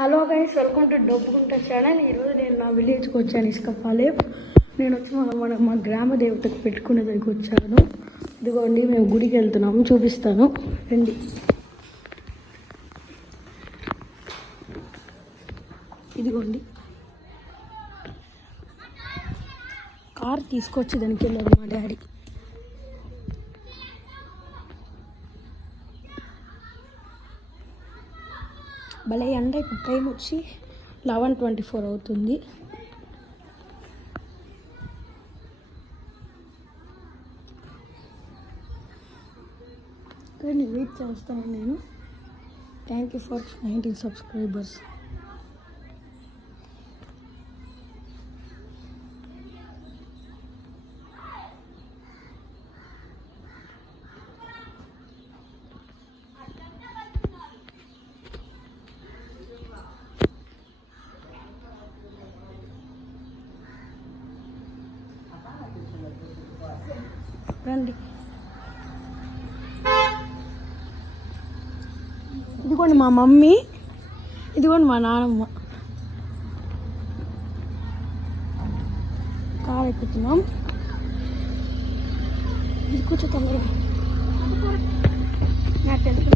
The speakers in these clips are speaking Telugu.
Hello guys, welcome to Dabbukunta channel. ఈరోజు నేను నా విలేజ్కి వచ్చాను, ఇసుకపాలెం. నేను వచ్చి మా గ్రామ దేవతకు పెట్టుకునే దగ్గరికి వచ్చాను. ఇదిగోండి, మేము గుడికి వెళ్తున్నాము, చూపిస్తాను రండి. ఇదిగోండి, కార్ తీసుకొచ్చి దానికి వెళ్ళారు మా డాడీ. భలే ఎండ. ఇప్పుడు టైం వచ్చి 11:24 అవుతుంది. కానీ వెయిట్ చేస్తాను నేను. Thank you for 19 subscribers. రండి. ఇదిగోండి మా మమ్మీ, ఇదిగోండి మా నాన్నమ్మ. కారు ఎక్కుతున్నాం. ఇది కూర్చో తొందరగా. నాకు తెలుసు.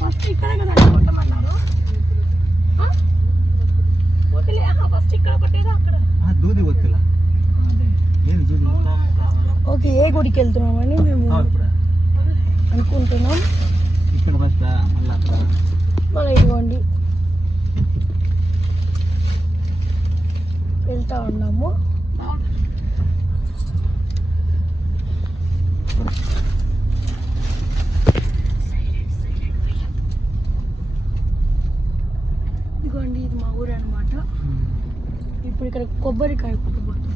ఫస్ట్ ఇక్కడ కదా కొట్టమన్నారు. ఫస్ట్ ఇక్కడ కొట్టేదా అక్కడ దూది వత్తుల. ఓకే, ఏ గుడికి వెళ్తున్నామని మేము అనుకుంటున్నాం. ఇక్కడ ఫస్ట్ మళ్ళీ ఇదిగోండి వెళ్తా ఉన్నాము. ఇదిగోండి, ఇది మా ఊరు అనమాట. ఇప్పుడు ఇక్కడ కొబ్బరికాయ కొట్టబోతుంది.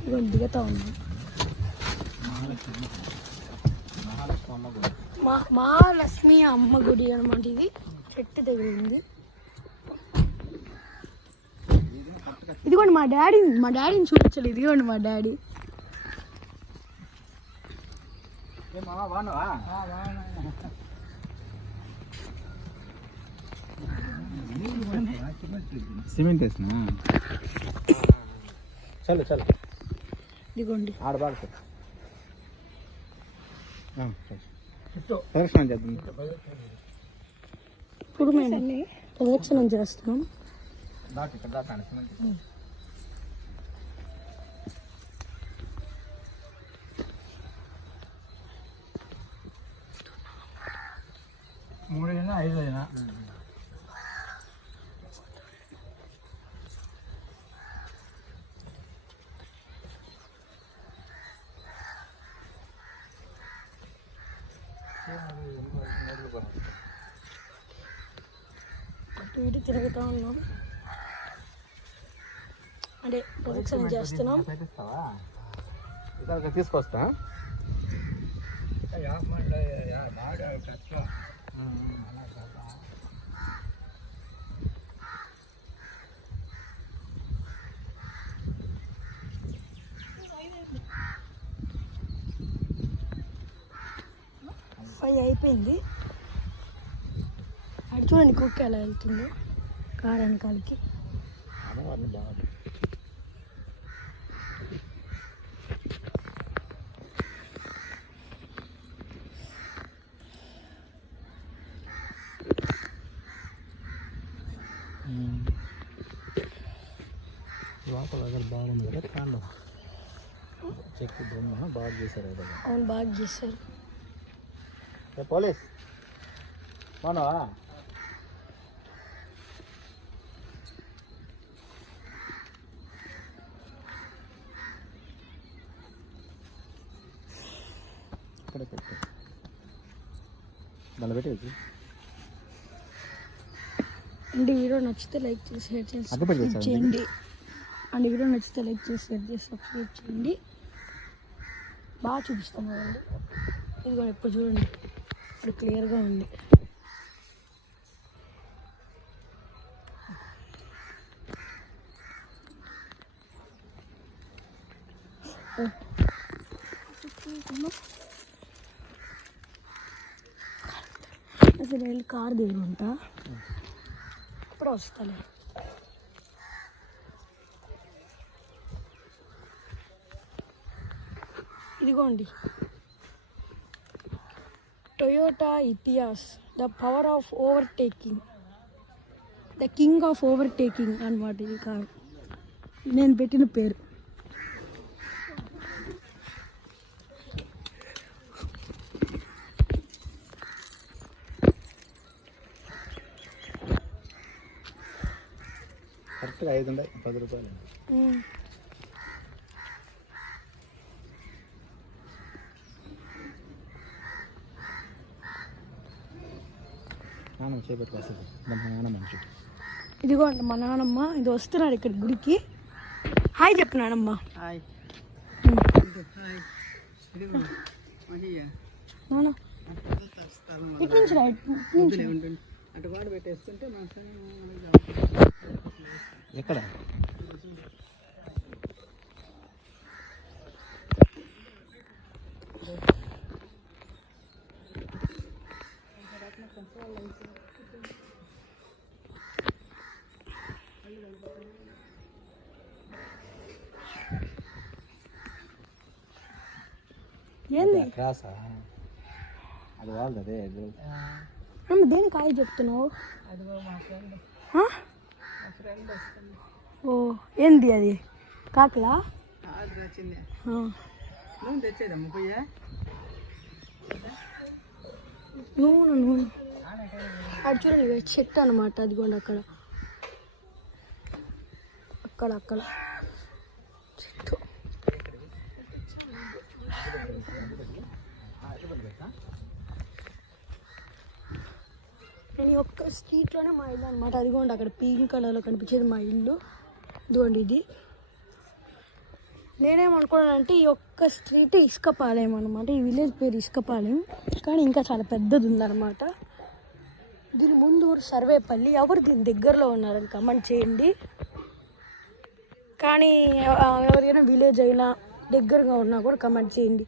ఇదిగోండి దిగుతా ఉన్నాం. మహాలక్ష్మి అమ్మ గుడి అనమాట. ఇది చెట్టు దగ్గర ఉంది. ఇదిగోండి మా డాడీని చూపించాలి. ఇదిగోండి మా డాడీ. సిమెంట్ వేసిన చలో చలో. ఇదిగోండి ఆడ బాగా ప్రదర్శన చేద్దాం. ఇప్పుడు మేము ప్రదక్షిణం చేస్తున్నాం. మూడైనా 5 అయినా అటు ఇటు తిరుగుతూ ఉన్నాం. అంటే ప్రదక్షిణ చేస్తున్నాం. తీసుకొస్తా. అది అయిపోయింది. అది చూడండి కుక్క ఎలా వెళ్తుందో కారు వెనకాలకి. బాగుంది కదా కాండం చెక్కు బొమ్మ బాగా చేశారు. అవును, బాగా చేశారు. పోలీస్ బాగున్నావా? ఇక్కడ పెట్టు మళ్ళీ పెట్టేది. అండ్ వీడియో నచ్చితే లైక్ చేసి షేర్ చేసి సబ్స్క్రైబ్ చేయండి. అండ్ వీడియో నచ్చితే లైక్ చేసి షేర్ చేసి సబ్స్క్రైబ్ చేయండి. బాగా చూపిస్తున్నారు. ఇది కూడా ఇప్పుడు చూడండి, ఇప్పుడు క్లియర్గా ఉంది. అనుకున్నావు? అసలు వెళ్ళి కారు దగ్గర ఉంటా, అప్పుడు వస్తాలే. ఇదిగోండి Toyota Etios, the power of overtaking, the king of overtaking అన్నమాట. ఇది కారు నేను పెట్టిన పేరు. కరెక్ట్గా 5 ఉండే 10 రూపాయలు. నాన్న చేపెట్టుకు వస్తుంది. మా నాన్న మంచి. ఇదిగోండి మా నాన్నమ్మ, ఇది వస్తున్నాడు ఇక్కడ గుడికి. హాయ్ చెప్పు నానమ్మ. హాయ్. నాన్న ఇటు నుంచి రా, ఇటు నుంచి. అటు వాడు పెట్టేస్తుంటే ఎక్కడ ఏంది క్రాసా? అది వాళ్ళది అదే. అమ్మ దేనికి హాయ్ చెప్తున్నావు? అదిగో మా ఫ్రెండ్ వస్తుంది. ఓ ఏంది అది కాకలా? అది వచ్చింది. నువ్వు తెచ్చేదమ్మా పోయా? నూనె అది చూడండి చెట్టు అనమాట. అదిగోండి అక్కడ అక్కడ అక్కడ చెట్టు. నేను ఒక్క స్ట్రీట్లోనే మా ఇల్లు అనమాట. అదిగోండి అక్కడ పింక్ కలర్లో కనిపించేది మా ఇల్లు. ఇదిగోండి ఇది. నేనేమనుకున్నానంటే ఈ ఒక్క స్ట్రీట్ ఇసుకపాలెం అనమాట. ఈ విలేజ్ పేరు ఇసుకపాలెం, కానీ ఇంకా చాలా పెద్దది ఉందన్నమాట. దీని ముందు ఊరు సర్వేపల్లి. ఎవరు దీని దగ్గరలో ఉన్నారని కమెంట్ చేయండి. కానీ ఎవరైనా విలేజ్ అయినా దగ్గరగా ఉన్నా కూడా కమెంట్ చేయండి.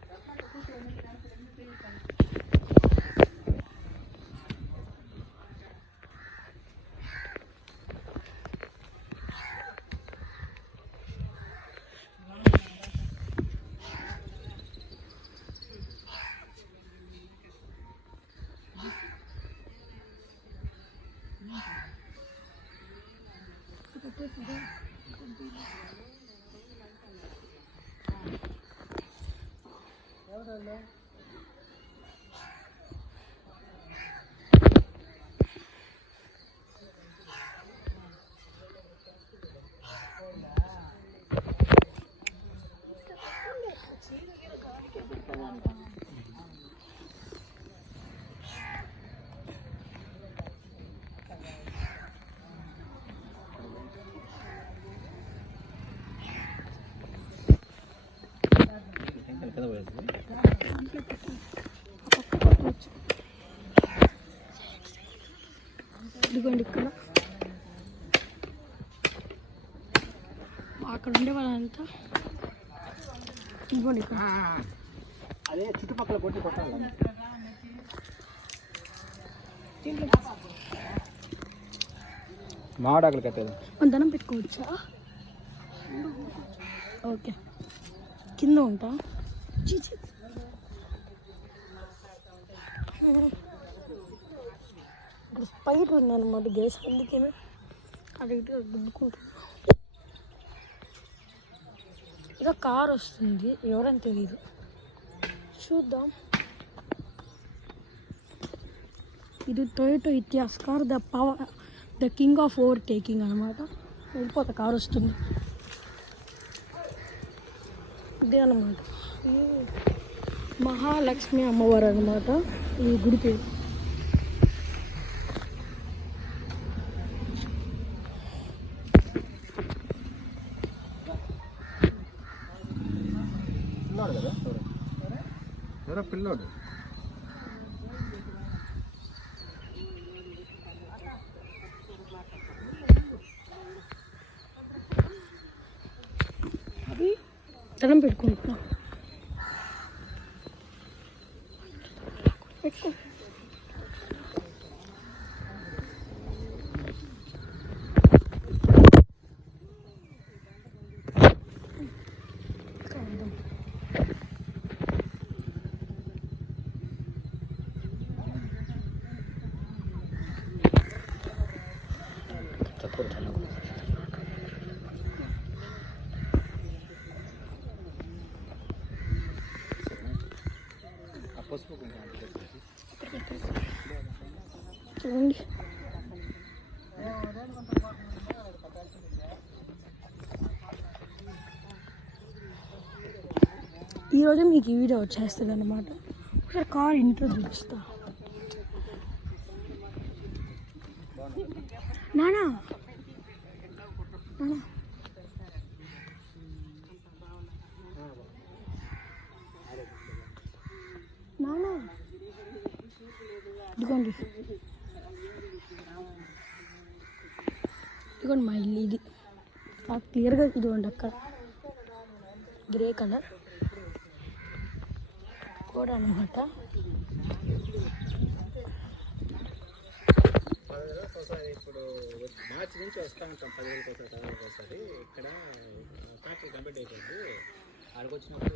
ఇదిగోండి ఇక్కడ అక్కడ ఉండే వాళ్ళంతా. ఇదిగోండి ఇక్కడ అదే చుట్టుపక్కల కొట్టి కొట్టాలి. మామిడాకులు కట్టేది మనం దండం పెట్టుకోవచ్చా? ఓకే కింద ఉంటా. ఇప్పుడు పైపు ఉందన్నమాట గ్యాస్, అందుకే అది దుబ్బుకుంటుంది. ఇదో కార్ వస్తుంది, ఎవరని తెలియదు, చూద్దాం. ఇది Toyota Etios car, the king of overtaking అనమాట. వెళ్ళిపోతా కార్ వస్తుంది. ఇదే అనమాట మహాలక్ష్మి అమ్మవారు అనమాట ఈ గుడి పేరు. పిల్లోడు కదా, ఎవరో పిల్లోడు. అది దండం పెట్టుకుంటున్నా. తక్కువ చిన్నగా పసుపు చూడండి. ఈరోజు మీకు ఈ వీడియో వచ్చేస్తుంది అనమాట. ఒకసారి కార్ ఇంట్లో చూపిస్తా. నానా నానా నానా ఇదిగోండి ఇదిగోండి మా ఇల్లు ఇది. క్లియర్గా ఇదిగోండి అక్కడ గ్రే కలర్ కూడా అనమాట. ఇప్పుడు మార్చి నుంచి వస్తూ ఉంటాం 10 రోజులకి ఒకసారి. ఇక్కడ ఫ్యాక్టరీ కంప్లీట్ అయిపోయింది. ఆడికి వచ్చినప్పుడు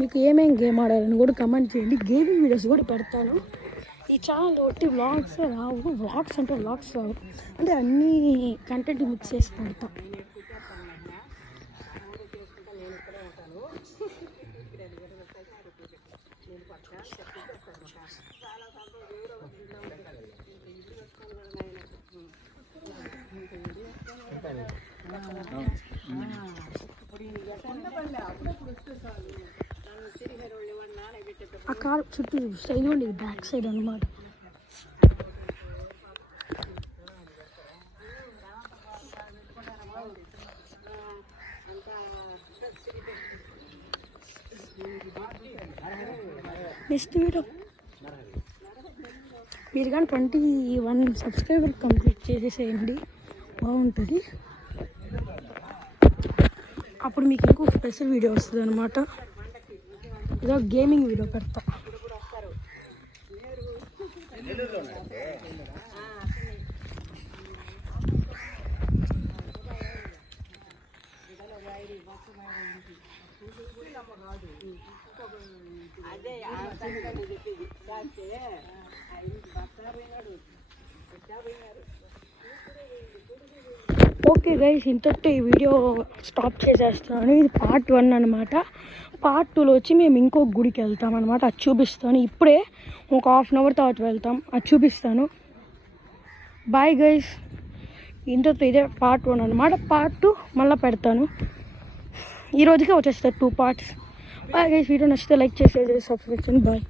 మీకు ఏమేమి గేమ్ ఆడాలని కూడా కమెంట్ చేయండి. గేమింగ్ వీడియోస్ కూడా పెడతాను. ఈ ఛానల్ ఒట్టి వ్లాగ్స్ రావు. వ్లాగ్స్ అంటే వ్లాగ్స్ రావు, అంటే అన్నీ కంటెంట్ మిక్స్ చేసి పెడతాం. ఆ కార్ చుట్టూ చూస్తే ఇదిగోండి ఇది బ్యాక్ సైడ్ అనమాట. నెక్స్ట్ వీడియో మీరు కానీ 21 సబ్స్క్రైబర్ కంప్లీట్ చేసేసేయండి, బాగుంటుంది. అప్పుడు మీకు ఇంకో స్పెషల్ వీడియో వస్తుంది అనమాట. ఇదో గేమింగ్ వీడియో పెడతా. ఓకే గైస్, ఇంతటితో ఈ వీడియో స్టాప్ చేసేస్తున్నాను. ఇది పార్ట్ 1 అనమాట. పార్ట్ 2లో వచ్చి మేము ఇంకో గుడికి వెళ్తాం అనమాట. అది చూపిస్తాను. ఇప్పుడే ఒక 1/2 అవర్ తర్వాత వెళ్తాం, అది చూపిస్తాను. బాయ్ గైస్, ఇంతటితో ఇదే పార్ట్ 1 అనమాట. పార్ట్ 2 మళ్ళీ పెడతాను. ఈ రోజుకే వచ్చేస్తుంది 2 పార్ట్స్. బాయ్ గైస్, వీడియో నచ్చితే లైక్ చేసేది, సబ్స్క్రైబ్ చేయండి. బాయ్.